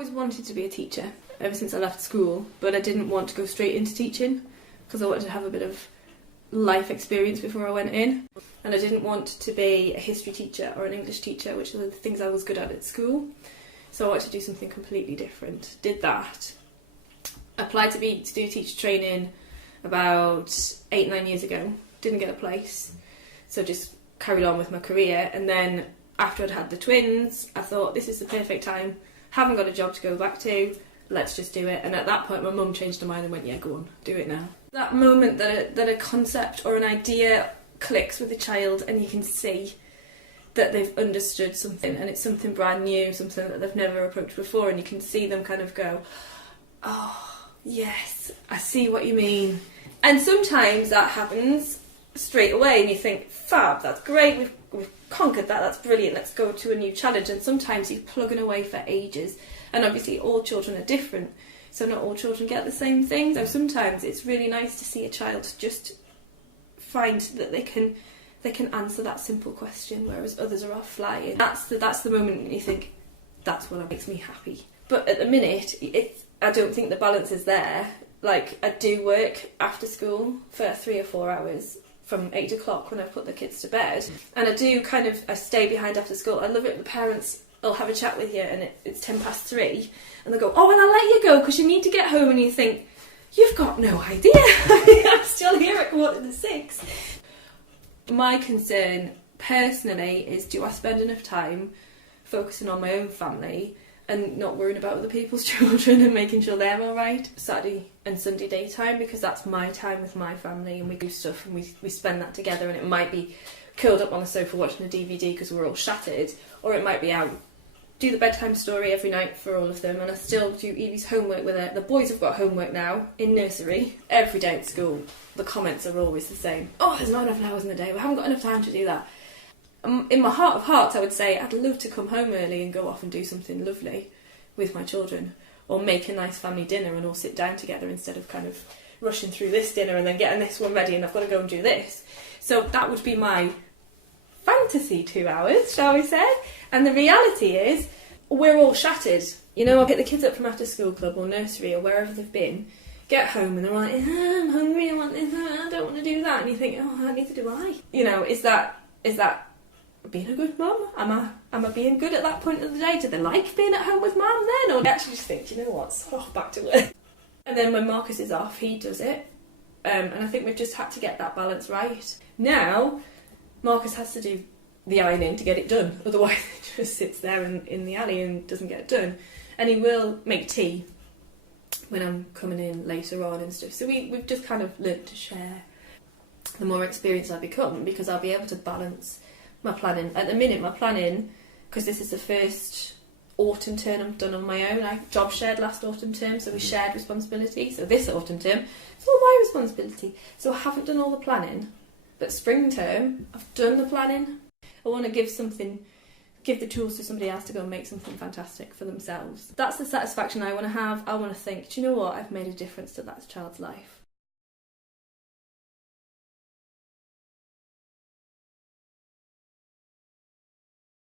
always wanted to be a teacher ever since I left school, but I didn't want to go straight into teaching because I wanted to have a bit of life experience before I went in. And I didn't want to be a history teacher or an English teacher, which are the things I was good at school. So I wanted to do something completely different. Did that. Applied to do teacher training about 8-9 years ago. Didn't get a place. So just carried on with my career. And then after I'd had the twins, I thought, this is the perfect time. Haven't got a job to go back to. Let's just do it. And at that point, my mum changed her mind and went, yeah, go on, do it now. That moment that a concept or an idea clicks with a child and you can see that they've understood something and it's something brand new, something that they've never approached before, and you can see them kind of go, oh, yes, I see what you mean. And sometimes that happens straight away and you think, fab, that's great, we've conquered that, that's brilliant, let's go to a new challenge. And sometimes you're plugging away for ages. And obviously all children are different, so not all children get the same thing. So sometimes it's really nice to see a child just find that they can answer that simple question, whereas others are off flying. That's the moment when you think, that's what makes me happy. But at the minute, I don't think the balance is there. Like, I do work after school for 3 or 4 hours from 8 o'clock when I put the kids to bed. And I stay behind after school. I love it, the parents will have a chat with you and it's 3:10 and they'll go, oh, well, I'll let you go because you need to get home, and you think, you've got no idea. I'm still here at 5:45. My concern personally is, do I spend enough time focusing on my own family and not worrying about other people's children and making sure they're alright Saturday and Sunday daytime, because that's my time with my family and we do stuff and we spend that together, and it might be curled up on the sofa watching a DVD because we're all shattered, or it might be out, do the bedtime story every night for all of them, and I still do Evie's homework with her. The boys have got homework now in nursery. Every day at school, the comments are always the same. Oh, there's not enough hours in the day, we haven't got enough time to do that. In my heart of hearts, I would say I'd love to come home early and go off and do something lovely with my children, or make a nice family dinner and all sit down together instead of kind of rushing through this dinner and then getting this one ready and I've got to go and do this. So that would be my fantasy 2 hours, shall we say. And the reality is, we're all shattered. You know, I'll get the kids up from after school club or nursery or wherever they've been, get home and they're like, I'm hungry, I want this, I don't want to do that. And you think, oh, neither do I. You know, is that being a good mum? Am I being good at that point of the day? Do they like being at home with mum then? Or do they actually just think, you know what, back to work. And then when Marcus is off, he does it. And I think we've just had to get that balance right. Now, Marcus has to do the ironing to get it done, otherwise it just sits there in the alley and doesn't get done. And he will make tea when I'm coming in later on and stuff. So we've just kind of learnt to share. The more experienced I become, because I'll be able to balance my planning. At the minute, my planning, because this is the first autumn term I've done on my own. I job shared last autumn term, so we shared responsibility. So this autumn term, it's all my responsibility. So I haven't done all the planning, but spring term, I've done the planning. I want to give the tools to somebody else to go and make something fantastic for themselves. That's the satisfaction I want to have. I want to think, do you know what? I've made a difference to that child's life.